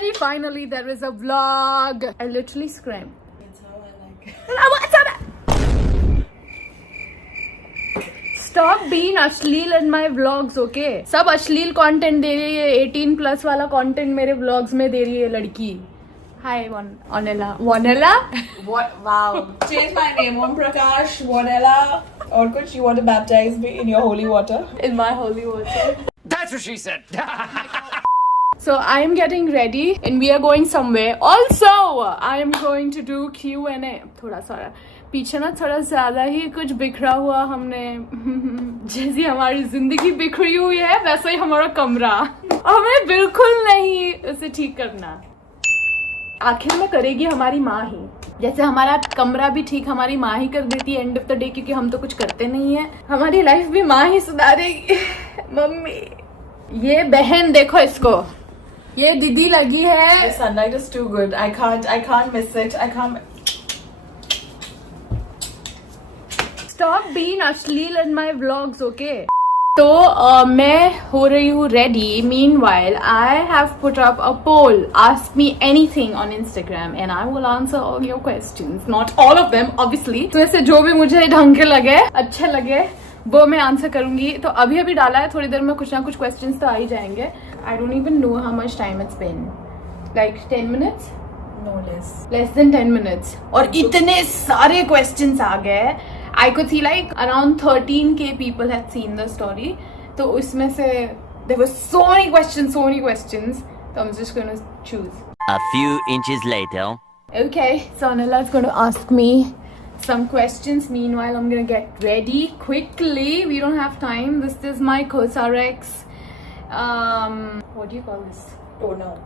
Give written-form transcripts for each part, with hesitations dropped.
ready? Finally, there is a vlog. I literally screamed. That's how I like it. Stop being अश्लील in my vlogs, okay? सब अश्लील content दे रही है, 18+ वाला content मेरे vlogs में दे रही है लड़की. Hi, Wanella. Wanella? What? Wow. Change my name. Om Prakash, Wanella. Or could you want to baptize me in your holy water? In my holy water. That's what she said. So I am getting ready and we are going somewhere. Also, I am going to do Q&A. थोड़ा सा पीछे ना थोड़ा ज्यादा ही कुछ बिखरा हुआ हमने जैसी हमारी जिंदगी बिखरी हुई है वैसा ही हमारा कमरा हमें बिल्कुल नहीं उसे ठीक करना. आखिर में करेगी हमारी माँ ही. जैसे हमारा कमरा भी ठीक हमारी माँ ही कर देती है एंड ऑफ द डे, क्योंकि हम तो कुछ करते नहीं है. हमारी लाइफ भी माँ ही सुधारेगी. मम्मी, ये बहन देखो इसको, ये दीदी लगी है. The sunlight is too good. I can't miss it. I can't. Stop being अश्लील in my vlogs, okay? तो मैं हो रही हूँ ready. Meanwhile, I have put up a poll. Ask me anything on Instagram and I will answer all your questions. Not all of them, obviously. तो ऐसे जो भी मुझे ढंग के लगे, अच्छे लगे, वो मैं आंसर करूंगी. तो अभी डाला है, थोड़ी देर में कुछ ना कुछ क्वेश्चंस तो आ ही जाएंगे. I don't even know how much time it's been. Like 10 minutes? No less. Less than 10 minutes. और इतने सारे questions आ गए. I could see like around 13k people had seen the story. तो उसमें से there were so many questions. So I'm just gonna choose. A few inches later. Okay, so Anila is going to ask me some questions. Meanwhile, I'm gonna get ready quickly. We don't have time. This is my COSRX. What do you call this?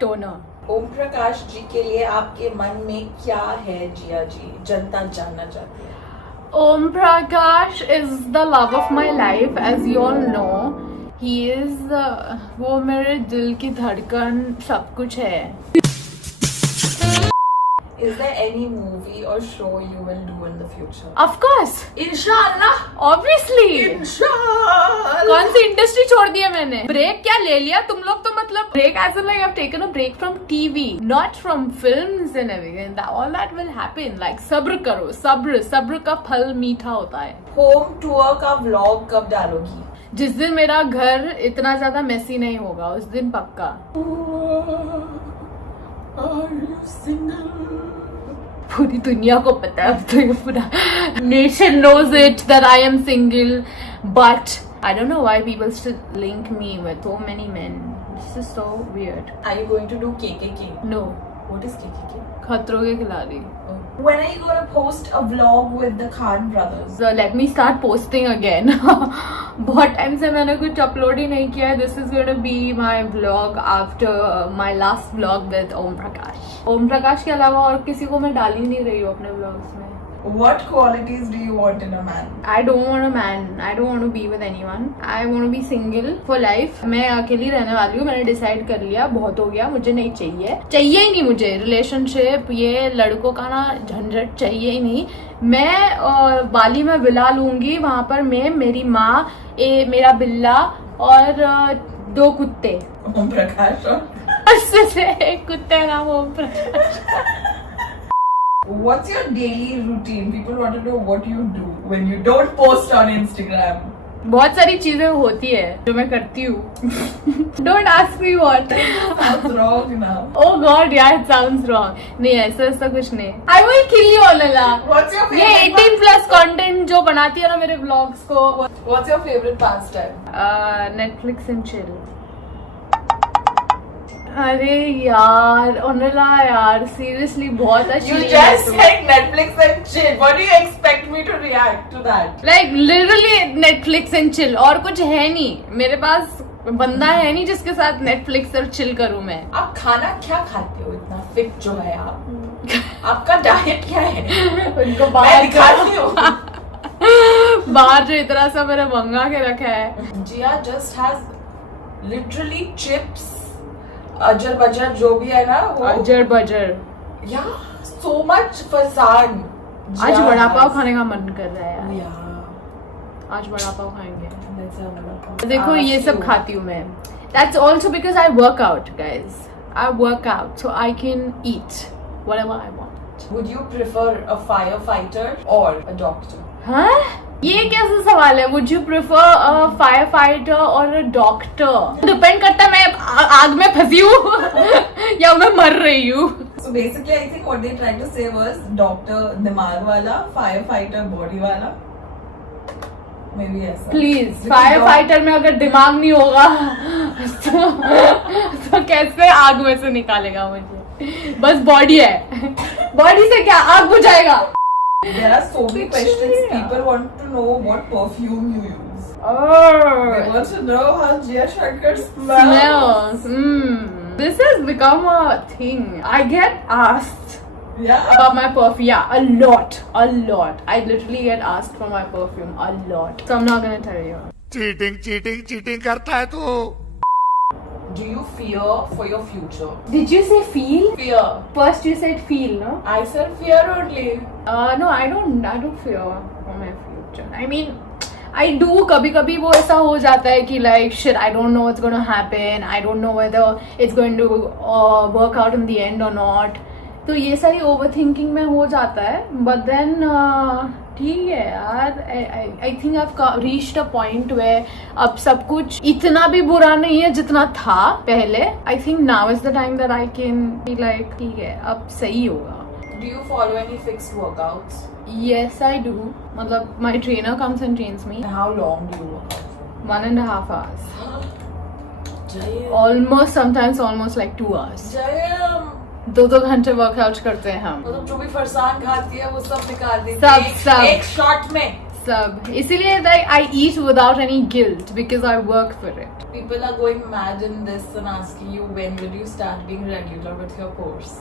Toner. Om Prakash ji के लिए आपके मन में क्या है जिया जी? जनता जानना चाहती है. Om Prakash is the love of my life, as you all know. He is वो मेरे दिल की धड़कन सब कुछ है. Is there any movie or show you will do in the future? Of course, Inshallah. obviously. Inshallah. कौन सी industry छोड़ दी है मैंने? ब्रेक क्या ले लिया तुम लोग? तो मतलब break as in like I've taken a break from TV, not from films and everything. All that will happen. Like सब्र करो, सब्र का फल मीठा होता है. होम टूर का व्लॉग कब डालोगी? जिस दिन मेरा घर इतना ज्यादा मेसी नहीं होगा उस दिन पक्का. Are you single? पूरी दुनिया को पता है अब तो, ये पूरा nation knows it that I am single, but I don't know why people still link me with so many men. This is so weird. Are you going to do KKK? No. What is KKK? खतरों के खिलाड़ी. When are you going to post a vlog with the Khan brothers? So let me start posting again. बहुत time से मैंने कुछ upload ही नहीं किया है. This is going to be my vlog after my last vlog with Om Prakash. Om Prakash के अलावा और किसी को मैं डाल ही नहीं रही हूँ अपने vlogs में. What qualities do you want in a man? I don't want a man. I don't want to be with anyone. I want to be single for life. मैं अकेली रहने वाली हूँ. मैंने डिसाइड कर लिया, बहुत हो गया, मुझे नहीं चाहिए ही नहीं मुझे रिलेशनशिप. ये लड़कों का ना झंझट चाहिए ही नहीं. मैं बाली में विला लूंगी. वहाँ पर मैं, मेरी माँ, मेरा बिल्ला और 2 कुत्ते. Om Prakash. एक कुत्ते का नाम Om Prakash. What's your daily routine? People want to know what you do when you don't post on Instagram. बहुत सारी चीजें होती है जो मैं करती हूँ. Don't ask me what. Sounds wrong now. Oh God, yeah, it sounds wrong. नहीं, ऐसा कुछ नहीं. I will kill you, Anila. What's your ये favorite? 18+ कंटेंट जो बनाती है ना मेरे व्लॉग्स को. What's your favorite pastime? Netflix and chill. अरे यार ओनला यार, सीरियसली बहुत अच्छी. You just said Netflix and chill. What do you expect me to react to that? Like literally Netflix and chill. और कुछ है नहीं मेरे पास. बंदा है नहीं जिसके साथ Netflix और chill करूँ मैं. आप खाना क्या खाते हो इतना फिट जो है आप? आपका डाइट क्या है? उनको मैं दिखाती हूँ. बाहर जो इतना सा मेरा मंगा के रखा है. जिया just has literally chips, अजर बजर जो भी है ना वो. अजर बजर. Yeah, so much फसान. आज वड़ा पाव खाने का मन कर रहा है यार. Yeah. आज वड़ा पाव खाएंगे. Let's have vada pav. देखो ये सब खाती हूँ मैं. That's also because I work out, guys. I work out so I can eat whatever I want. Would you prefer a firefighter or a doctor? हाँ? ये कैसा सवाल है? Would you prefer a firefighter or a doctor? Depend करता है मैं आग में फंसी हूँ या मैं मर रही हूँ. So basically, I think what they tried to say was doctor दिमाग वाला, firefighter body वाला. Maybe ऐसा. Please, Because firefighter में अगर दिमाग नहीं होगा तो कैसे आग में से निकालेगा मुझे? बस बॉडी है. बॉडी से क्या आग बुझाएगा? There are so many questions. People want to know what perfume you use. They Oh, want to know how Jia Shankar smells. smells. This has become a thing. I get asked Yeah. about my perfume. Yeah, a lot. I literally get asked for my perfume a lot. So I'm not gonna tell you. Cheating करता है तू. Do you fear for your future? Did you say feel? Fear. First you said feel, no? I said fear only. No, I don't fear for my future. I mean, I do. कभी वो ऐसा हो जाता है कि like shit, I don't know what's gonna happen. I don't know whether it's going to work out in the end or not. तो ये सारी overthinking में हो जाता है. But then ठीक है यार. I think I've reached a point where अब सब कुछ इतना भी बुरा नहीं है जितना था पहले. I think now is the time that I can be like ठीक है अब सही होगा. Do you follow any fixed workouts? Yes, I do. मतलब my trainer comes and trains me. And how long do you work out for? 1.5 hours. Jayam. Sometimes almost like 2 hours. Jayam. 2 घंटे workout करते हैं हम. मतलब जो भी फरसान खाती है वो सब निकाल देती सब, है सब. एक शॉट में. सब. इसीलिए like I eat without any guilt because I work for it. People are going mad in this and asking you when will you start being regular with your course?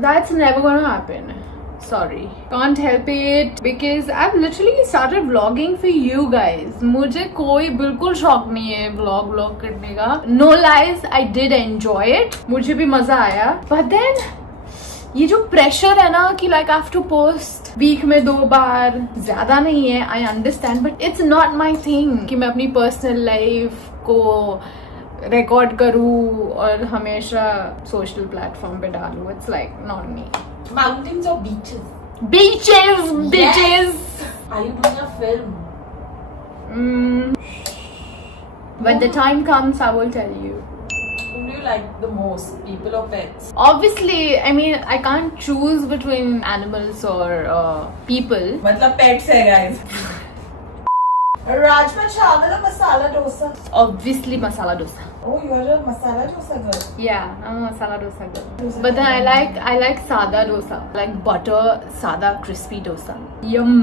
That's never gonna happen. Sorry. Can't help it because I've literally started vlogging for you guys. मुझे कोई बिल्कुल शौक नहीं है vlog करने का. No lies, I did enjoy it. मुझे भी मजा आया. But then ये जो प्रेशर है ना कि like I have to post week में 2 बार, ज्यादा नहीं है. I understand, but it's not my thing कि मैं अपनी पर्सनल लाइफ को रिकॉर्ड करूँ और हमेशा सोशल प्लेटफॉर्म पे डालूँ. It's like not me. Mountains or beaches? Beaches, bitches. Are you doing a film? When the time comes, I will tell you. Who do you like the most, people or pets? Obviously, I mean, I can't choose between animals or people. मतलब pets है guys. Rajma चावल और masala dosa. Obviously, masala dosa. Oh, you're a masala dosa girl. Yeah, I'm a masala dosa girl. But then I like sada dosa, like butter sada crispy dosa. Yum.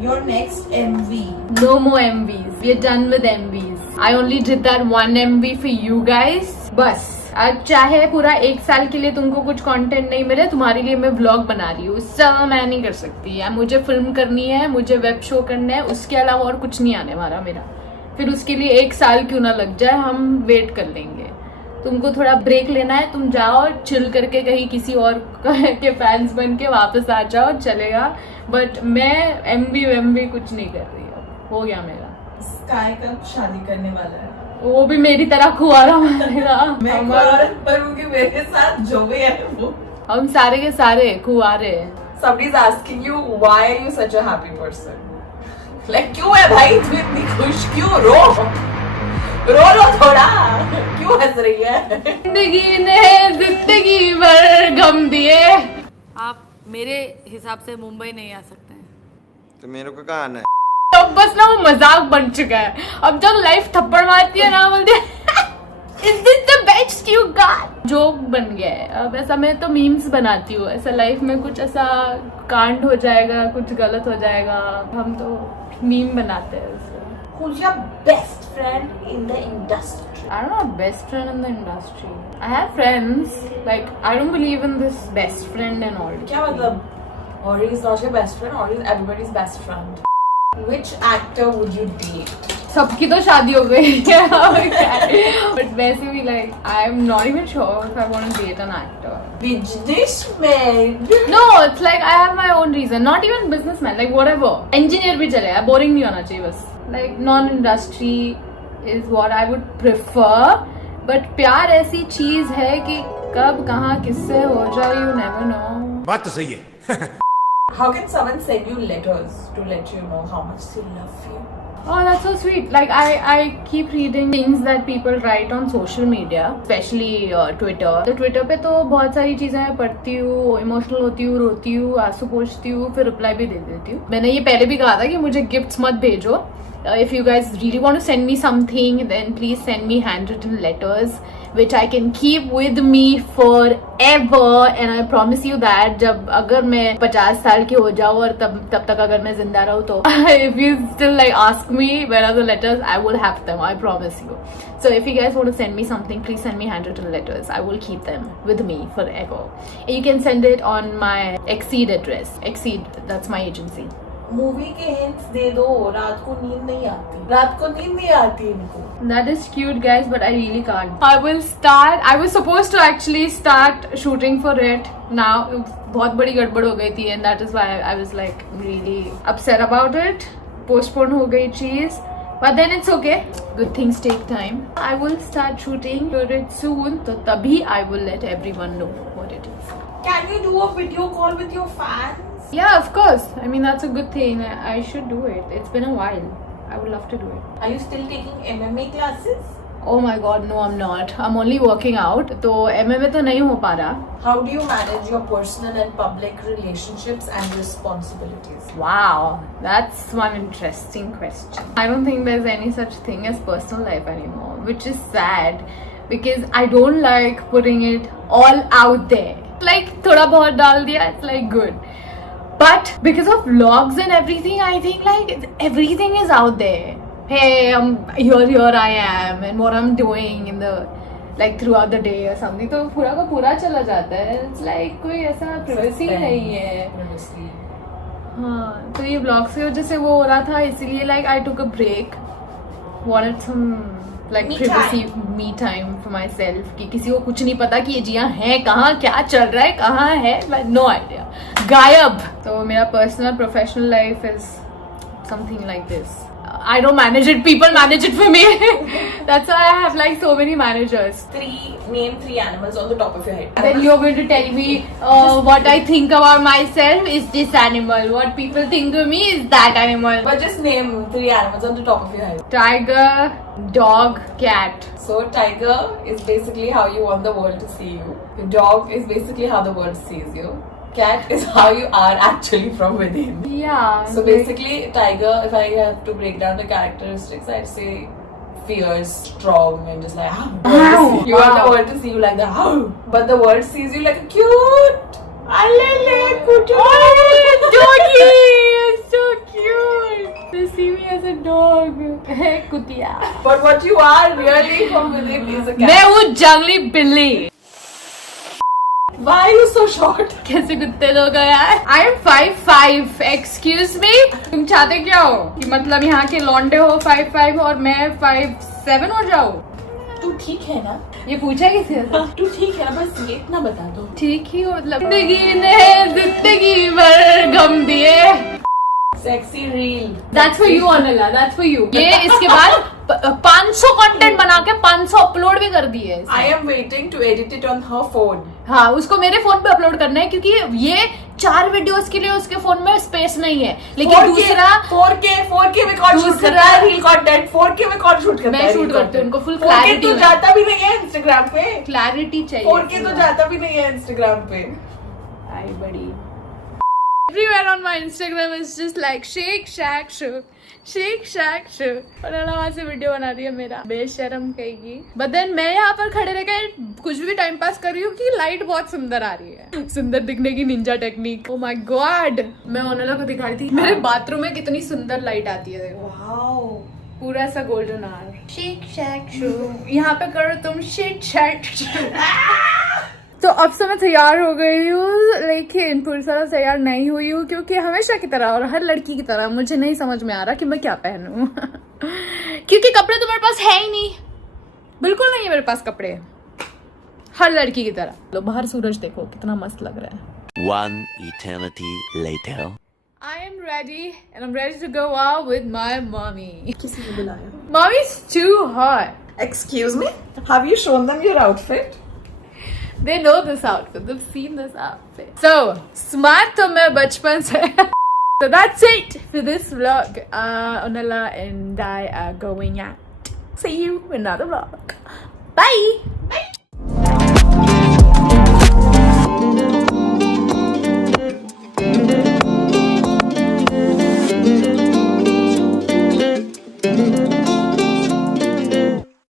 Your next MV. No more MVs. We're done with MVs. I only did that one MV for you guys. बस अब चाहे पूरा 1 साल के लिए तुमको कुछ content नहीं मिले, तुम्हारे लिए मैं व्लॉग बना रही हूँ. उससे ज्यादा मैं नहीं कर सकती. या मुझे फिल्म करनी है, मुझे वेब शो करना है, उसके अलावा और कुछ नहीं आने वाला मेरा. फिर उसके लिए 1 साल क्यों ना लग जाए, हम वेट कर लेंगे. तुमको थोड़ा ब्रेक लेना है, तुम जाओ चिल करके कहीं किसी और के फैंस बन के वापस आ जाओ, चलेगा. बट मैं एमवी कुछ नहीं कर रही हूँ. हो गया मेरा. स्काई कब शादी करने वाला है? वो भी मेरी तरह खुआरा मारेगा. मैं कुआरन बनूंगी मेरे साथ जो भी है वो. हम सारे के सारे खुआरे. Somebody's asking you why are you such a happy person? Like क्यों है भाई तू इतनी खुश क्यों? रो थोड़ा. क्यों हंस रही है? जिंदगी ने जिंदगी भर गम दिए. आप मेरे हिसाब से मुंबई नहीं आ सकते हैं. तो मेरे को कहाँ आना है? अब बस ना वो मजाक बन चुका है. अब जब लाइफ थप्पड़ मारती है ना, बोलती है Is this the best you got? Joke बन गया है. अब ऐसा मैं तो मीम्स बनाती हूँ. ऐसा लाइफ में कुछ ऐसा कांड हो जाएगा, कुछ गलत हो जाएगा, हम तो मीम बनाते हैं उसको. Who's your best friend in the industry? I don't know, best friend in the industry. I have friends. Like, I don't believe in this best friend and all. क्या मतलब? Ori is not your best friend. Ori is everybody's best friend. Which actor would you date? सबकी तो शादी हो गई है. But वैसे भी like, I'm not even sure if I want to date an actor. Businessman. No, it's like I have my own reason. Not even businessman, like whatever. Engineer भी चलेगा, boring नहीं होना चाहिए बस. Like non-industry is what I would prefer. But प्यार ऐसी चीज है कि कब कहाँ किससे हो जाए, यू नेवर नो. बात तो सही है. How can someone send you letters to let you know how much they love you? Oh, that's so sweet. Like I keep reading things that people write on social media, especially Twitter. तो Twitter पे तो बहुत सारी चीजें मैं पढ़ती हूँ, emotional होती हूँ, रोती हूँ, आंसू पोंछती हूँ, फिर रिप्लाई भी दे देती हूँ. मैंने ये पहले भी कहा था कि मुझे गिफ्ट्स मत भेजो. If you guys really want to send me something, then please send me handwritten letters, which I can keep with me forever. And I promise you that जब अगर मैं 50 साल की हो जाऊँ और तब तक अगर मैं जिंदा रहूँ तो if you still like ask me where are the letters, I will have them. I promise you. So if you guys want to send me something, please send me handwritten letters. I will keep them with me forever. And you can send it on my Exceed address. Exceed, that's my agency. Movie के hints दे दो. रात को नींद नहीं आती इनको. That is cute, guys, but I really can't. I will start. I was supposed to actually start shooting for it now. बहुत बड़ी गड़बड़ हो गई थी, and that is why I was like really upset about it. Postpone हो गई चीज. But then it's okay. Good things take time. I will start shooting for it soon. तो तभी I will let everyone know what it is. Can you do a video call with your fans? Yeah, of course. I mean, that's a good thing. I should do it. It's been a while. I would love to do it. Are you still taking MMA classes? Oh my god, no, I'm not. I'm only working out. तो MMA तो नहीं हो पा रहा. How do you manage your personal and public relationships and responsibilities? Wow, that's one interesting question. I don't think there's any such thing as personal life anymore, which is sad because I don't like putting it all out there. Like थोड़ा बहुत डाल दिया, it's like good. But because of vlogs and everything, I think like everything is out there. Hey, here I am, and what I'm doing in the like throughout the day or something. तो पूरा का पूरा चला जाता है. It's like कोई ऐसा privacy नहीं है. हाँ, तो ये vlogs की वजह से वो हो रहा था, इसीलिए like I took a break. Wanted some like privacy, me time for myself. कि किसी को कुछ नहीं पता कि ये जिया है कहाँ, क्या चल रहा है, कहाँ है, like no idea. गायब. तो मेरा personal professional life is something like this. I don't manage it. People manage it for me. That's why I have like so many managers. Name three animals on the top of your head. Then you're going to tell me what I think about myself is this animal. What people think of me is that animal. But just name three animals on the top of your head. Tiger, dog, cat. So tiger is basically how you want the world to see you. Dog is basically how the world sees you. Cat is how you are actually from within. Yeah. So basically, tiger, if I have to break down the characteristics, I'd say fierce, strong, and just like you want the world to see you like that. But the world sees you like a cute. Doggy, it's so cute. They see me as a dog. कुतिया. But what you are really from within is a cat. मैं हूँ जंगली बिल्ली. Why are you so short? कैसे कुत्ते लोग हैं यार? I am 5'5". Excuse me? तुम चाहते क्या हो? कि मतलब यहाँ के लौंडे हो 5'5" और मैं 5'7" हो जाऊँ? तू ठीक है ना? ये पूछा किसी ने? तू ठीक है ना? बस ये इतना बता दो. ठीक ही हो मतलब. जिंदगी ने जिंदगी भर गम दिए. Sexy reel. That's for you, Anila. That's for you. ये इसके बाद 500 कंटेंट बना के 500 अपलोड भी कर दिए. I am waiting to edit it on her phone. हाँ, उसको मेरे फोन पे अपलोड करना है क्योंकि ये 4 वीडियोस के लिए उसके फोन में स्पेस नहीं है. लेकिन दूसरा 4K में कौन शूट करता है रील कंटेंट? 4K में कौन शूट करता है? मैं शूट करती हूँ उनको फुल क्लैरिटी. तो जाता भी नहीं है इंस्टाग्राम पे. क्लैरिटी चाहिए. 4K तो जाता भी नहीं है इंस्टाग्राम पे. आई बड़ी. Everywhere on my Instagram is just like shake shack shook, shake shack shook. और वहाँ से वीडियो बना रही है मेरा बेशरम कहेगी. But then मैं यहाँ पर खड़े रहकर कुछ भी टाइम पास कर रही हूँ कि लाइट बहुत सुंदर आ रही है. सुंदर दिखने की Ninja technique. Oh my God. मैं ओनला को दिखा रही थी मेरे बाथरूम में कितनी सुंदर लाइट आती है. देखो. Wow. पूरा ऐसा गोल्डन आर. शेक शैक शो. यहाँ पे करो तुम शेक शैक शो. तो अब से मैं तैयार हो गई हूँ, लेकिन पूरी तरह तैयार नहीं हुई हूँ क्योंकि हमेशा की तरह और हर लड़की की तरह मुझे नहीं समझ में आ रहा कि मैं क्या पहनूं. क्योंकि कपड़े तो मेरे पास है ही नहीं. बिल्कुल नहीं है मेरे पास कपड़े, हर लड़की की तरह. लो बाहर सूरज देखो कितना मस्त लग रहा है. One eternity later. I am ready and I'm ready to go out with my mommy. किसी ने बुलाया? Mommy's too hot. Excuse me? Have you shown them your outfit? They know this outfit. They've seen this outfit. So, smart to main bachpan se. So that's it for this vlog. Onala and I are going out. See you in another vlog. Bye!